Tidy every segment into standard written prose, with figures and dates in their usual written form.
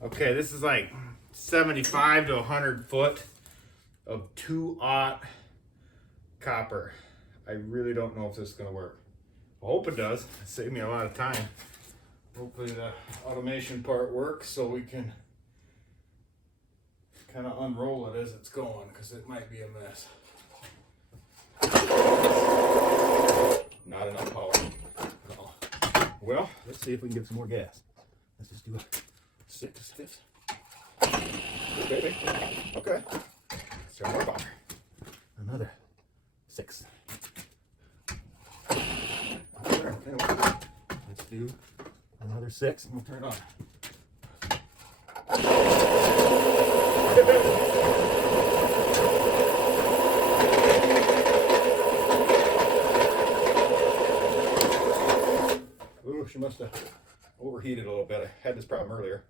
Okay, this is like 75 to 100 foot of 2/0 copper. I really don't know if this is going to work. I hope it does. It saved me a lot of time. Hopefully the automation part works so we can kind of unroll it as it's going, because it might be a mess. Not enough power. No. Well, let's see if we can get some more gas. Let's just do a 6/5. Okay, baby. Okay. Let's try more power. Another 6. Let's do another 6 and we'll turn it on. Ooh, she must have overheated a little bit. I had this problem earlier.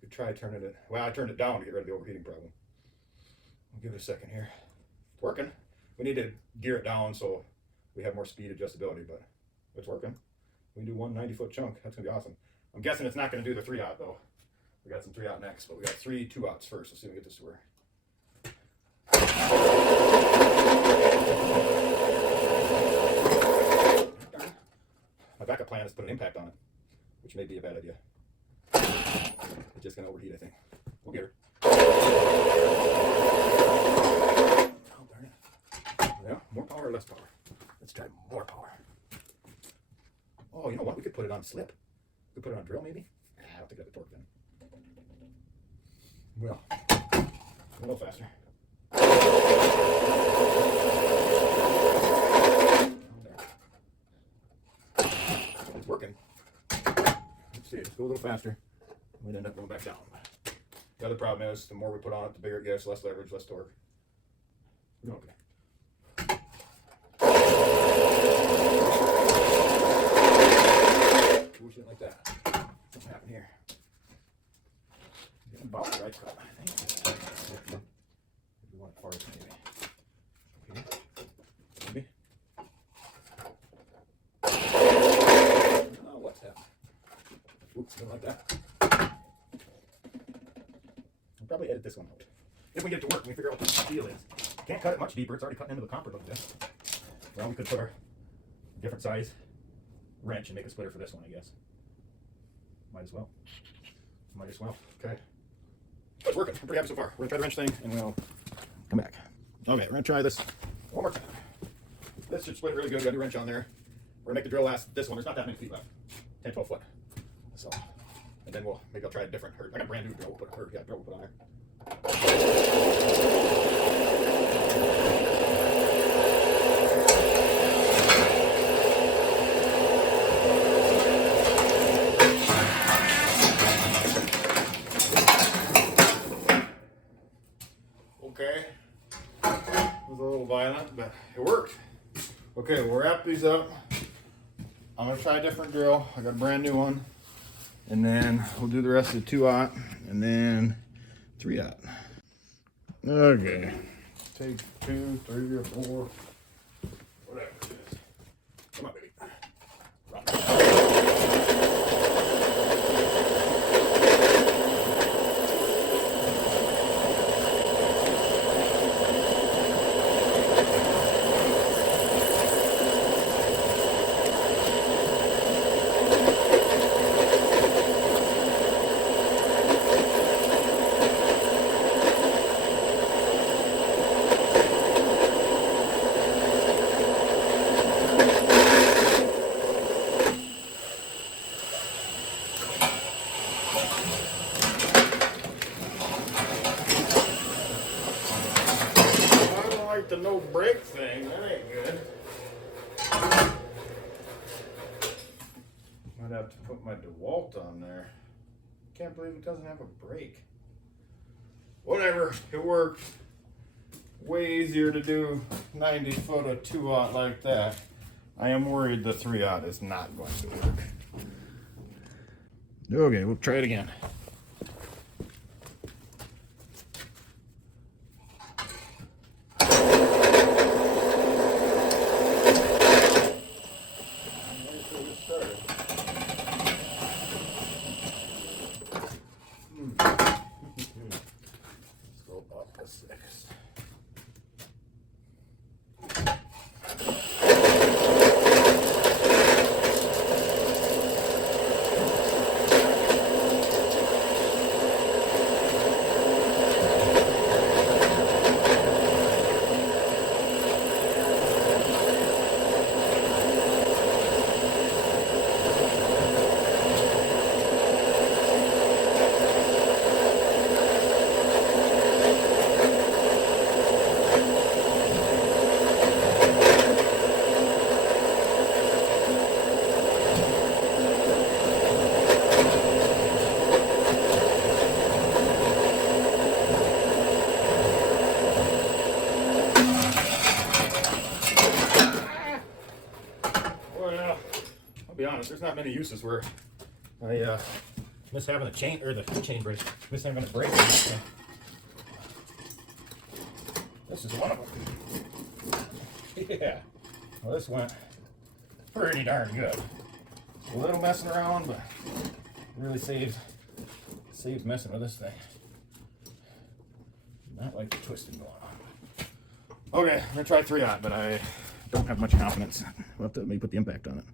Could try turning it. Well, I turned it down to get rid of the overheating problem. I'll give it a second here. It's working. We need to gear it down so we have more speed adjustability, but it's working. We can do one 90-foot chunk. That's gonna be awesome. I'm guessing it's not gonna do the 3/0 though. We got some 3/0 next, but we got 3 2/0s first. Let's see if we can get this to work. My backup plan is to put an impact on it, which may be a bad idea. It's just gonna overheat, I think. We'll get her. Oh, darn it. Yeah, more power or less power? Let's try more power. Oh, you know what? We could put it on slip. We could put it on drill, maybe? I don't think that'd torque then. Well, a little faster. It's working. Let's see, let's go a little faster. We'd end up going back down. The other problem is, the more we put on it, the bigger it gets, less leverage, less torque. We're doing okay. Push it like that. What's happening here? Getting about the right cut, I think. If you want it farther, maybe. Okay. Maybe. Oh, what's happening? Oops, something like that. I'll probably edit this one out. If we get it to work, we figure out what the deal is. Can't cut it much deeper. It's already cutting into the copper a little bit. Well, we could put our different size wrench and make a splitter for this one, I guess. Might as well. Might as well. Okay. It's working. I'm pretty happy so far. We're gonna try the wrench thing and we'll come back. Okay, we're gonna try this one more time. This should split really good. Got a new wrench on there. We're gonna make the drill last this one. There's not that many feet left. 10, 12 foot. So, and then maybe I'll try a different hurt. I got a brand new drill we'll put on there. Okay, it was a little violent, but it worked. Okay, we'll wrap these up. I'm gonna try a different drill. I got a brand new one. And then we'll do the rest of the 2/0 and then 3/0. Okay, take 2, 3, or 4, whatever it is. Come on, baby. Rock. The no brake thing, that ain't good. Might have to put my DeWalt on there. Can't believe it doesn't have a brake. Whatever, it worked. Way easier to do 90 foot of 2/0 like that. I am worried the 3/0 is not going to work. Okay, we'll try it again. not many uses where I miss having the chain, or the chain brace, miss having a brake. This is one of them. Yeah. Well, this went pretty darn good. A little messing around, but really saves messing with this thing. Not like the twisting going on. Okay, I'm gonna try 3/0, but I don't have much confidence. We'll have to maybe put the impact on it.